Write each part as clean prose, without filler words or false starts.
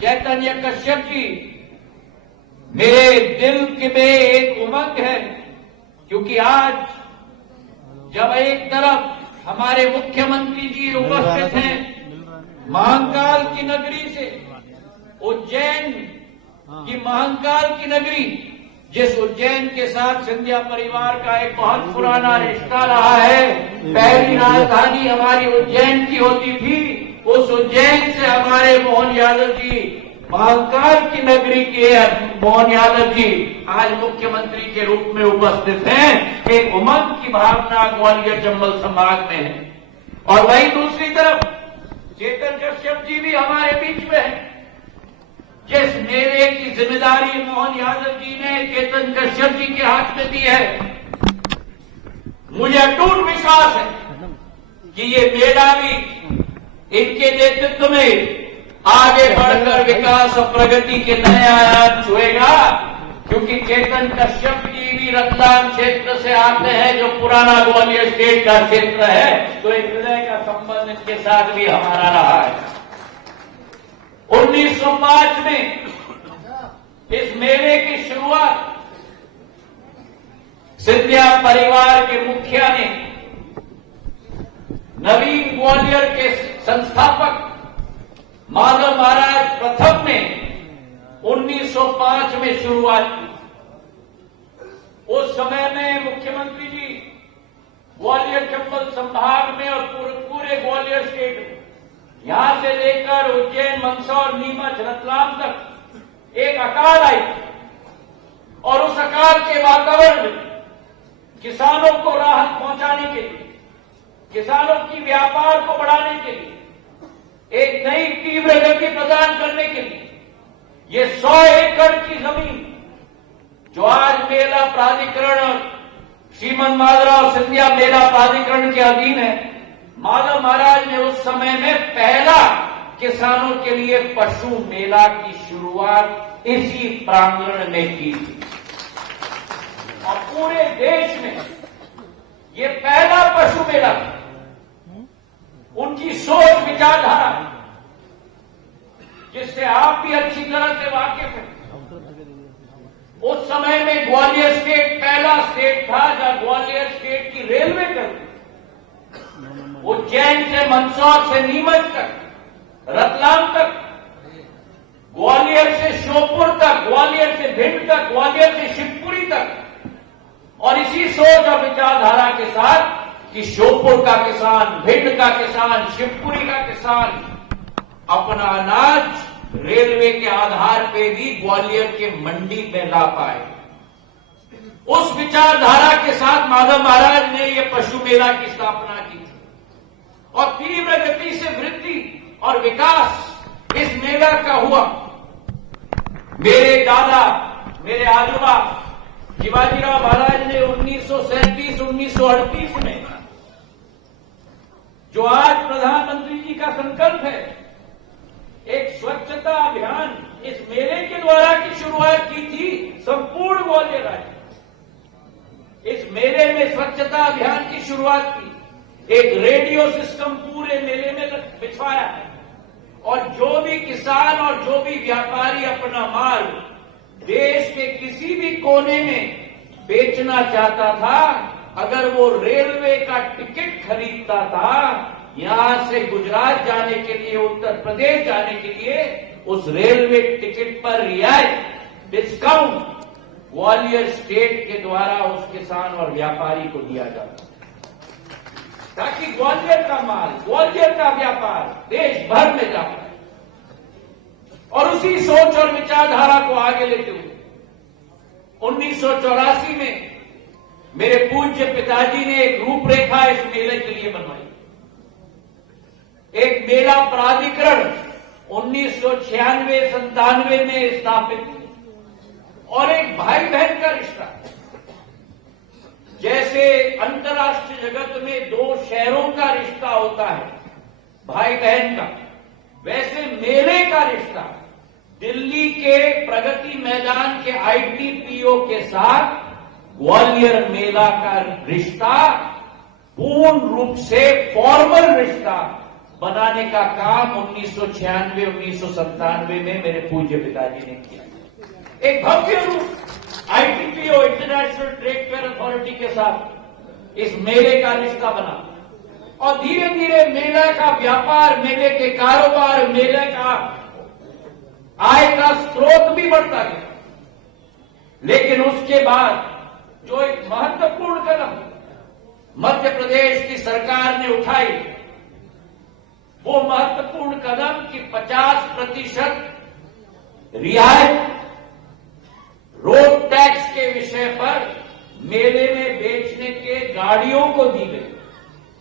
चैतन्य कश्यप जी, मेरे दिल के में एक उमंग है, क्योंकि आज जब एक तरफ हमारे मुख्यमंत्री जी उपस्थित हैं महाकाल की नगरी से, उज्जैन की महाकाल की नगरी, जिस उज्जैन के साथ सिंधिया परिवार का एक बहुत पुराना रिश्ता रहा है, पहली राजधानी हमारी उज्जैन की होती थी, उस उज्जैन से हमारे मोहन यादव जी, महाकाल की नगरी के मोहन यादव जी आज मुख्यमंत्री के रूप में उपस्थित हैं। एक उमंग की भावना ग्वालियर चंबल संभाग में है। और वहीं दूसरी तरफ चेतन कश्यप जी भी हमारे बीच में है। जिस मेले की जिम्मेदारी मोहन यादव जी ने चेतन कश्यप जी के हाथ में दी है, मुझे अटूट विश्वास है कि ये मेला भी इनके नेतृत्व में आगे बढ़कर विकास और प्रगति के नए आयाम छुएगा, क्योंकि चेतन कश्यप जी भी रतलाम क्षेत्र से आते हैं, जो पुराना ग्वालियर स्टेट का क्षेत्र है, तो एक हृदय का संबंध इनके साथ भी हमारा रहा है। 1905 में इस मेले की शुरुआत सिंधिया परिवार के मुखिया ने, नवीन ग्वालियर के संस्थापक माधव महाराज प्रथम ने 1905 में शुरुआत की। उस समय में मुख्यमंत्री जी ग्वालियर चंबल संभाग में और पूरे ग्वालियर स्टेट में, यहां से लेकर उज्जैन, मंदसौर, नीमच, रतलाम तक एक अकाल आई, और उस अकाल के वातावरण में किसानों को राहत पहुंचाने के लिए, किसानों की व्यापार को बढ़ाने के लिए, एक नई तीव्र गति प्रदान करने के लिए ये 100 एकड़ की जमीन, जो आज मेला प्राधिकरण, श्रीमन माधवराव सिंधिया मेला प्राधिकरण के अधीन है, माधव महाराज ने उस समय में पहला किसानों के लिए पशु मेला की शुरुआत इसी प्रांगण में की थी। और पूरे देश में ये पहला पशु मेला, उनकी सोच विचारधारा, जिससे आप भी अच्छी तरह से वाकिफ हैं। उस समय में ग्वालियर स्टेट पहला स्टेट था जहां ग्वालियर स्टेट की रेलवे करती, उज्जैन से मंदसौर से नीमच तक, रतलाम तक, ग्वालियर से श्योपुर तक, ग्वालियर से भिंड तक, ग्वालियर से शिवपुरी तक। और इसी सोच और विचारधारा के साथ कि श्योपुर का किसान, भिंड का किसान, शिवपुरी का किसान अपना अनाज रेलवे के आधार पे भी ग्वालियर के मंडी में ला पाए, उस विचारधारा के साथ माधव महाराज ने यह पशु मेला की स्थापना की थी। और तीव्र गति से वृद्धि और विकास इस मेला का हुआ। मेरे दादा, मेरे आजोबा शिवाजीराव महाराज ने 1937-1938 में, जो आज प्रधानमंत्री जी का संकल्प है, एक स्वच्छता अभियान इस मेले के द्वारा की शुरुआत की थी संपूर्ण ग्वालियर राज्य। इस मेले में स्वच्छता अभियान की शुरुआत की, एक रेडियो सिस्टम पूरे मेले में बिछवाया है, और जो भी किसान और जो भी व्यापारी अपना माल देश के किसी भी कोने में बेचना चाहता था, अगर वो रेलवे का टिकट खरीदता था, यहां से गुजरात जाने के लिए, उत्तर प्रदेश जाने के लिए, उस रेलवे टिकट पर रियायत, डिस्काउंट ग्वालियर स्टेट के द्वारा उस किसान और व्यापारी को दिया जाता, ताकि ग्वालियर का माल, ग्वालियर का व्यापार देश भर में जा पाए। और उसी सोच और विचारधारा को आगे लेते हुए 1984 में मेरे पूज्य पिताजी ने एक रूपरेखा इस मेले के लिए बनवाई। एक मेला प्राधिकरण 1996-97 में स्थापित हुआ, और एक भाई बहन का रिश्ता, जैसे अंतर्राष्ट्रीय जगत में दो शहरों का रिश्ता होता है भाई बहन का, वैसे मेले का रिश्ता दिल्ली के प्रगति मैदान के आईटीपीओ के साथ ग्वालियर मेला का रिश्ता पूर्ण रूप से फॉर्मल रिश्ता बनाने का काम 1996 1997 में मेरे पूज्य पिताजी ने किया। एक भव्य रूप ITPO international trade fair authority के साथ इस मेले का रिश्ता बना और धीरे धीरे मेला का व्यापार, मेले के कारोबार, मेले का आय का स्रोत भी बढ़ता गया। लेकिन उसके बाद जो एक महत्वपूर्ण कदम मध्य प्रदेश की सरकार ने उठाई, वो महत्वपूर्ण कदम कि 50% रियायत रोड टैक्स के विषय पर मेले में बेचने के गाड़ियों को दी गई।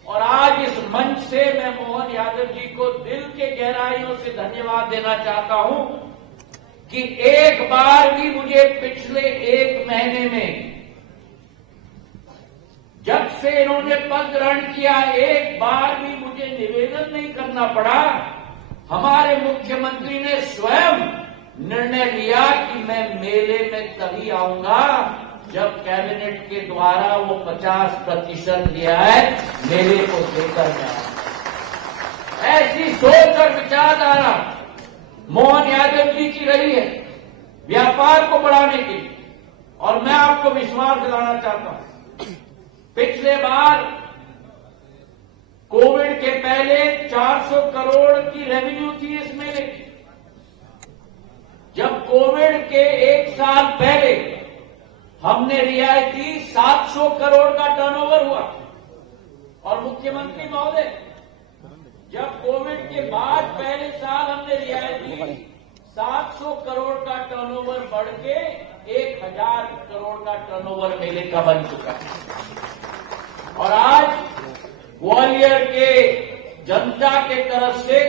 और आज इस मंच से मैं मोहन यादव जी को दिल के गहराइयों से धन्यवाद देना चाहता हूं कि एक बार भी मुझे पिछले 1 महीने में, जब से इन्होंने पद ग्रहण किया, एक बार भी मुझे निवेदन नहीं करना पड़ा। हमारे मुख्यमंत्री ने स्वयं निर्णय लिया कि मैं मेले में तभी आऊंगा जब कैबिनेट के द्वारा वो 50% रियायत मेले को देकर जाए। ऐसी सोच और विचारधारा मोहन यादव जी की रही है व्यापार को बढ़ाने के लिए। और मैं आपको विश्वास दिलाना चाहता हूं, पिछले बार कोविड के पहले 400 करोड़ की रेवेन्यू थी इस मेले की। जब कोविड के 1 साल पहले हमने रियायती 700 करोड़ का टर्नओवर हुआ। और मुख्यमंत्री महोदय, जब कोविड के बाद पहले साल हमने रियायती 700 करोड़ का टर्नओवर बढ़ के 1000 करोड़ का टर्नओवर मेले का बन चुका है। और आज ग्वालियर के जनता के तरफ से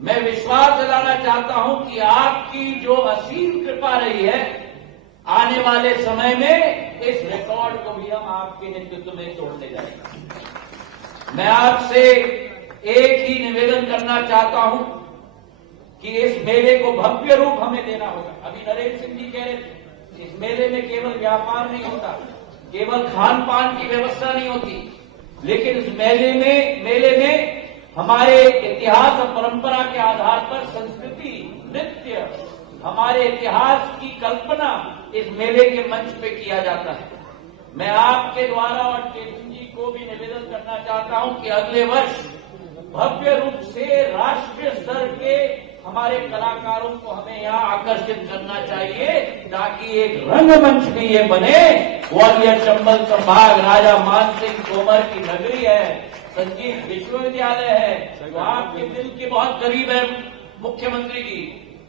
मैं विश्वास दिलाना चाहता हूं कि आपकी जो असीम कृपा रही है, आने वाले समय में इस रिकॉर्ड को भी हम आपके नेतृत्व में तोड़ने जाएंगे। मैं आपसे एक ही निवेदन करना चाहता हूं कि इस मेले को भव्य रूप हमें देना होगा। अभी नरेंद्र सिंह जी कह रहे थे, इस मेले में केवल व्यापार नहीं होता, केवल खान पान की व्यवस्था नहीं होती, लेकिन इस मेले में हमारे इतिहास और परंपरा के आधार पर संस्कृति, नृत्य, हमारे इतिहास की कल्पना इस मेले के मंच पे किया जाता है। मैं आपके द्वारा और केतन जी को भी निवेदन करना चाहता हूं कि अगले वर्ष भव्य रूप से राष्ट्रीय स्तर के हमारे कलाकारों को हमें यहाँ आकर्षित करना चाहिए, ताकि एक रंगमंच भी ये बने। ग्वालियर चंबल संभाग राजा मान सिंह तोमर की नगरी है, संगीत विश्वविद्यालय है, जो आपके दिल के बहुत करीब है मुख्यमंत्री जी।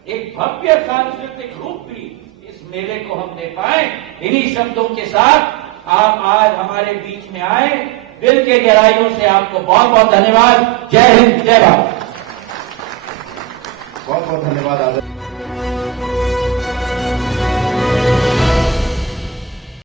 एक भव्य सांस्कृतिक रूप भी इस मेले को हम दे पाए। इन्हीं शब्दों के साथ आप आज हमारे बीच में आए, दिल के गहराइयों से आपको बहुत बहुत धन्यवाद। जय हिंद, जय भारत। बहुत बहुत धन्यवाद आदरणीय।